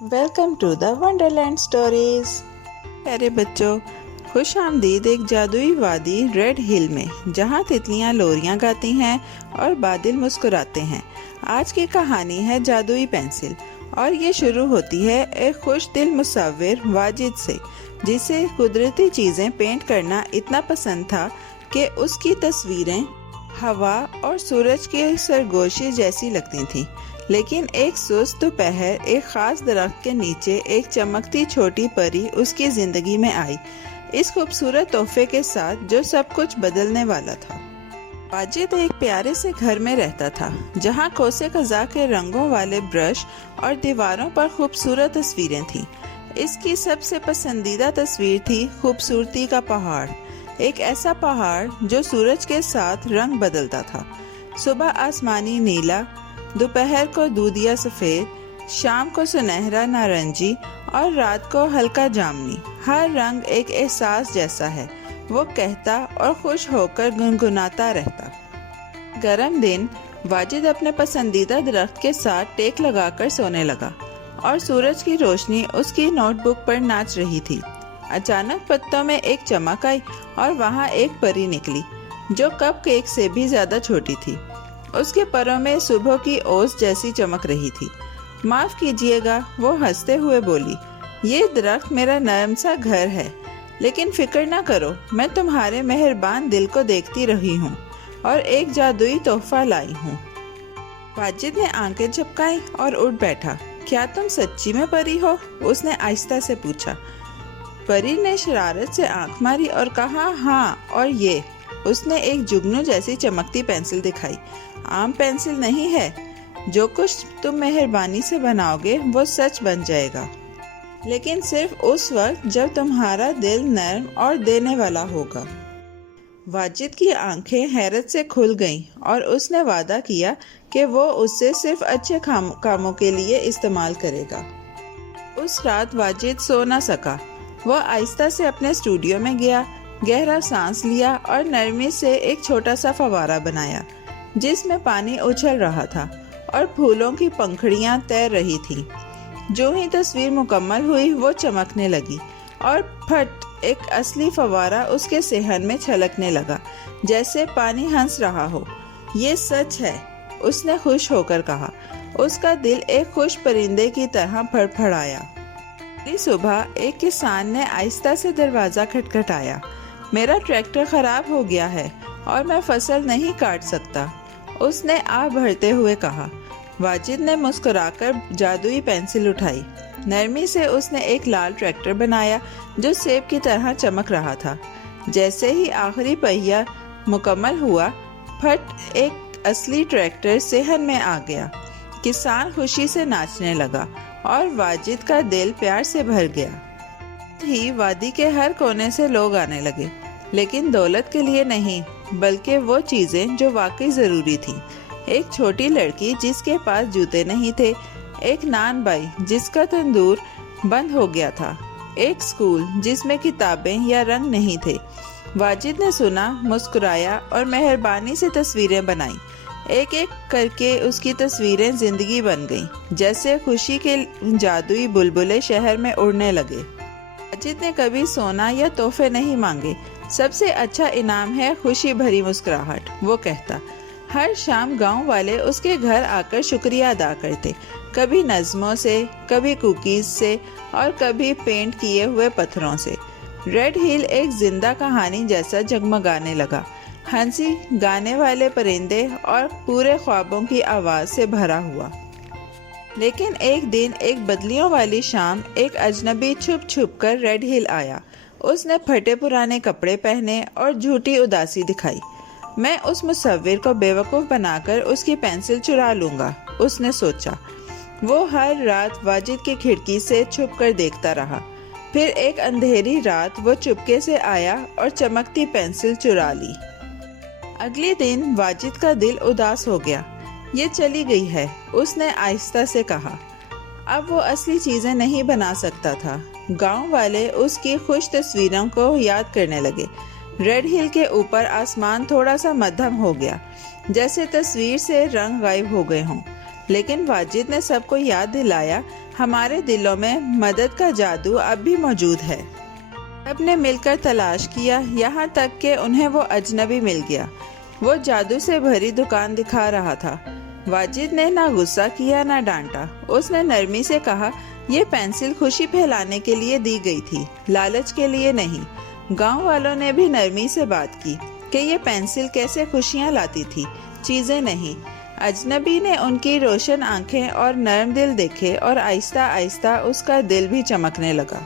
Welcome to the wonderland stories. پیارے بچوں، خوش آمدید ایک جادوئی وادی ریڈ ہل میں، جہاں تتلیاں لوریاں گاتی ہیں اور بادل مسکراتے ہیں۔ آج کی کہانی ہے جادوئی پینسل، اور یہ شروع ہوتی ہے ایک خوش دل مصور واجد سے، جسے قدرتی چیزیں پینٹ کرنا اتنا پسند تھا کہ اس کی تصویریں ہوا اور سورج کی سرگوشی جیسی لگتی تھیں۔ لیکن ایک سست دوپہر ایک خاص درخت کے نیچے ایک چمکتی چھوٹی پری اس کی زندگی میں آئی، اس خوبصورت تحفے کے ساتھ جو سب کچھ بدلنے والا تھا۔ واجد ایک پیارے سے گھر میں رہتا تھا، جہاں کوسے قزح کے رنگوں والے برش اور دیواروں پر خوبصورت تصویریں تھیں۔ اس کی سب سے پسندیدہ تصویر تھی خوبصورتی کا پہاڑ، ایک ایسا پہاڑ جو سورج کے ساتھ رنگ بدلتا تھا۔ صبح آسمانی نیلا، دوپہر کو دودھیا سفید، شام کو سنہرا نارنجی اور رات کو ہلکا جامنی۔ ہر رنگ ایک احساس جیسا ہے، وہ کہتا اور خوش ہو کر گنگناتا رہتا۔ گرم دن، واجد اپنے پسندیدہ درخت کے ساتھ ٹیک لگا کر سونے لگا، اور سورج کی روشنی اس کی نوٹ بک پر ناچ رہی تھی۔ اچانک پتوں میں ایک چمک آئی اور وہاں ایک پری نکلی، جو کپ کیک سے بھی زیادہ چھوٹی تھی۔ اس کے پروں میں صبح کی اوس جیسی چمک رہی تھی۔ معاف کیجیے گا، وہ ہنستے ہوئے بولی، یہ درخت میرا نرم سا گھر ہے، لیکن فکر نہ کرو، میں تمہارے مہربان دل کو دیکھتی رہی ہوں اور ایک جادوئی تحفہ لائی ہوں۔ واجد نے آنکھیں جھپکائیں اور اٹھ بیٹھا۔ کیا تم سچی میں پری ہو؟ اس نے آہستہ سے پوچھا۔ پری نے شرارت سے آنکھ ماری اور کہا، ہاں، اور یہ؟ اس نے ایک جگنو جیسی چمکتی پینسل دکھائی۔ عام پینسل نہیں ہے، جو کچھ تم مہربانی سے بناؤ گے وہ سچ بن جائے گا، لیکن صرف اس وقت جب تمہارا دل نرم اور دینے والا ہوگا۔ واجد کی آنکھیں حیرت سے کھل گئیں اور اس نے وعدہ کیا کہ وہ اسے صرف اچھے کاموں کے لیے استعمال کرے گا۔ اس رات واجد سو نہ سکا۔ وہ آہستہ سے اپنے اسٹوڈیو میں گیا، گہرا سانس لیا اور نرمی سے ایک چھوٹا سا فوارہ بنایا، جس میں پانی اچھل رہا تھا اور پھولوں کی پنکھڑیاں تیر رہی تھیں۔ جو ہی تصویر مکمل ہوئی، وہ چمکنے لگی اور پھٹ، ایک اصلی فوارہ اس کے صحن میں چھلکنے لگا، جیسے پانی ہنس رہا ہو۔ یہ سچ ہے، اس نے خوش ہو کر کہا۔ اس کا دل ایک خوش پرندے کی طرح پھڑ پھڑایا۔ اگلی صبح ایک کسان نے آہستہ سے دروازہ کھٹکھٹایا۔ میرا ٹریکٹر خراب ہو گیا ہے اور میں فصل نہیں کاٹ سکتا، اس نے آہ بھرتے ہوئے کہا۔ واجد نے مسکرا کر جادوئی پینسل اٹھائی۔ نرمی سے اس نے ایک لال ٹریکٹر بنایا جو سیب کی طرح چمک رہا تھا۔ جیسے ہی آخری پہیا مکمل ہوا، پھٹ، ایک اصلی ٹریکٹر صحن میں آ گیا۔ کسان خوشی سے ناچنے لگا اور واجد کا دل پیار سے بھر گیا۔ ہی وادی کے ہر کونے سے لوگ آنے لگے، لیکن دولت کے لیے نہیں، بلکہ وہ چیزیں جو واقعی ضروری تھیں۔ ایک چھوٹی لڑکی جس کے پاس جوتے نہیں تھے، ایک نان بائی جس کا تندور بند ہو گیا تھا، ایک سکول جس میں کتابیں یا رنگ نہیں تھے۔ واجد نے سنا، مسکرایا اور مہربانی سے تصویریں بنائیں۔ ایک ایک کر کے اس کی تصویریں زندگی بن گئیں، جیسے خوشی کے جادوئی بلبلے شہر میں اڑنے لگے۔ واجد نے کبھی سونا یا تحفے نہیں مانگے، سب سے اچھا انعام ہے خوشی بھری مسکراہٹ، وہ کہتا۔ ہر شام گاؤں والے اس کے گھر آ کر شکریہ ادا کرتے، کبھی نظموں سے، کبھی کوکیز سے اور کبھی پینٹ کیے ہوئے پتھروں سے۔ ریڈ ہل ایک زندہ کہانی جیسا جگمگانے لگا، ہنسی، گانے والے پرندے اور پورے خوابوں کی آواز سے بھرا ہوا۔ لیکن ایک دن، ایک بدلیوں والی شام، ایک اجنبی چھپ چھپ کر ریڈ ہل آیا۔ اس نے پھٹے پرانے کپڑے پہنے اور جھوٹی اداسی دکھائی۔ میں اس مصور کو بیوقوف بنا کر اس کی پینسل چرا لوں گا، اس نے سوچا۔ وہ ہر رات واجد کی کھڑکی سے چھپ کر دیکھتا رہا۔ پھر ایک اندھیری رات وہ چپکے سے آیا اور چمکتی پینسل چرا لی۔ اگلے دن واجد کا دل اداس ہو گیا۔ یہ چلی گئی ہے، اس نے آہستہ سے کہا۔ اب وہ اصلی چیزیں نہیں بنا سکتا تھا۔ گاؤں والے اس کی خوش تصویروں کو یاد کرنے لگے۔ ریڈ ہل کے اوپر آسمان تھوڑا سا مدھم ہو گیا، جیسے تصویر سے رنگ غائب ہو گئے ہوں۔ لیکن واجد نے سب کو یاد دلایا ہمارے دلوں میں مدد کا جادو اب بھی موجود ہے۔ سب نے مل کر تلاش کیا، یہاں تک کہ انہیں وہ اجنبی مل گیا۔ وہ جادو سے بھری دکان دکھا رہا تھا۔ واجد نے نہ غصہ کیا نہ ڈانٹا۔ اس نے نرمی سے کہا، یہ پینسل خوشی پھیلانے کے لیے دی گئی تھی، لالچ کے لیے نہیں۔ گاؤں والوں نے بھی نرمی سے بات کی کہ یہ پینسل کیسے خوشیاں لاتی تھی، چیزیں نہیں۔ اجنبی نے ان کی روشن آنکھیں اور نرم دل دیکھے اور آہستہ آہستہ اس کا دل بھی چمکنے لگا۔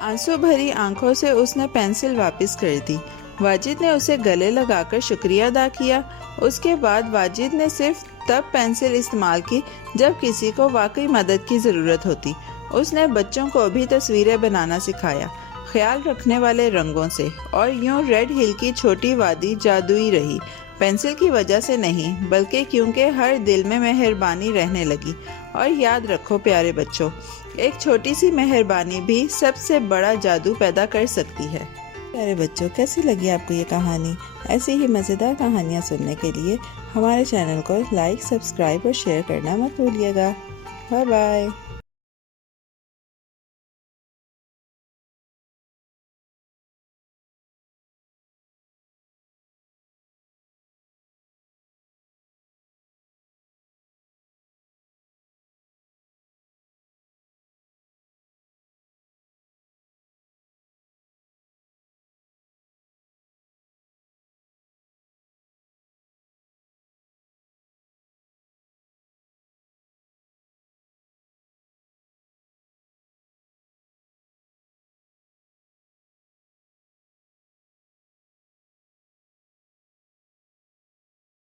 آنسو بھری آنکھوں سے اس نے پینسل واپس کر دی۔ واجد نے اسے گلے لگا کر شکریہ ادا کیا۔ اس کے بعد واجد نے صرف تب پینسل استعمال کی جب کسی کو واقعی مدد کی ضرورت ہوتی۔ اس نے بچوں کو بھی تصویریں بنانا سکھایا، خیال رکھنے والے رنگوں سے، اور یوں ریڈ ہل کی چھوٹی وادی جادوئی رہی، پینسل کی وجہ سے نہیں بلکہ کیونکہ ہر دل میں مہربانی رہنے لگی۔ اور یاد رکھو پیارے بچوں، ایک چھوٹی سی مہربانی بھی سب سے بڑا جادو پیدا کر سکتی ہے۔ پیارے بچوں، کیسی لگی آپ کو یہ کہانی؟ ایسی ہی مزیدار کہانیاں سننے کے لیے ہمارے چینل کو لائک، سبسکرائب اور شیئر کرنا مت بھولیے گا۔ Bye bye.